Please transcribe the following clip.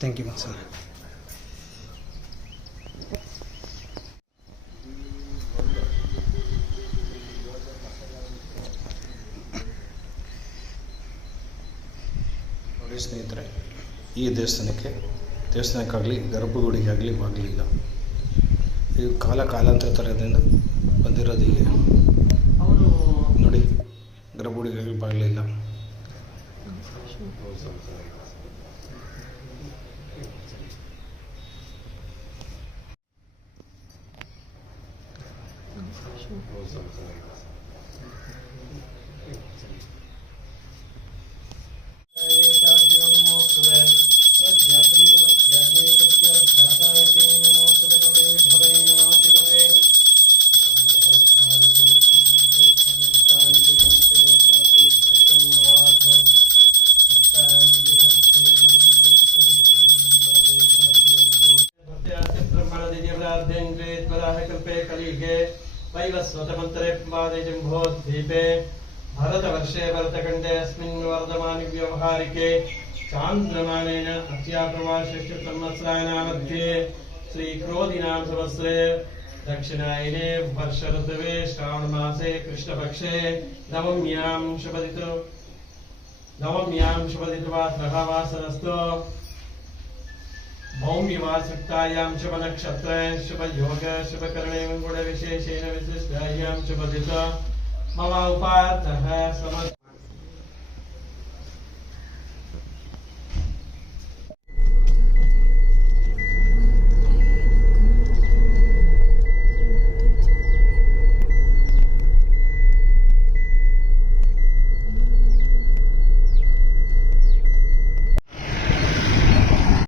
Thank you sir ಸ್ನೇಹಿತರೆ ಈ ದೇವಸ್ಥಾನಕ್ಕೆ ದೇವಸ್ಥಾನಕ್ಕಾಗಲಿ ಗರ್ಭಗುಡಿಗಾಗಲಿ ಬಾಗಿಲಿಲ್ಲ ಇದು ಕಾಲ ಕಾಲಾಂತರ ತರದಿಂದ ಬಂದಿರೋದು ಹೀಗೆ. ನೋಡಿ ಗರ್ಭಗುಡಿಗಾಗಲಿ ಬಾಗಿಲಿಲ್ಲ 能说吗？कल्पे कलिगे, वैवस्वतमन्तरे पादे जम्भोद्दीपे, भरतवर्षे भरतखण्डे अस्मिन् वर्धमानि व्यवहारिके, चान्द्रमानेन अत्याप्रवाशिष्टसंवत्सराणामध्ये श्रीक्रोधिनां संवत्सरे दक्षिणायने वर्षऋतवे श्रावणमासे कृष्णपक्षे, नवम्यां शुभदितु नवम्यां शुभदितुवासरः वासरस्तु भौम्यवासक्तायां शुभनक्षत्रे शुभयोग शुभकर्णे गुणविशेषेण विशिष्टायां शुभदित मम उपार्थः समस्त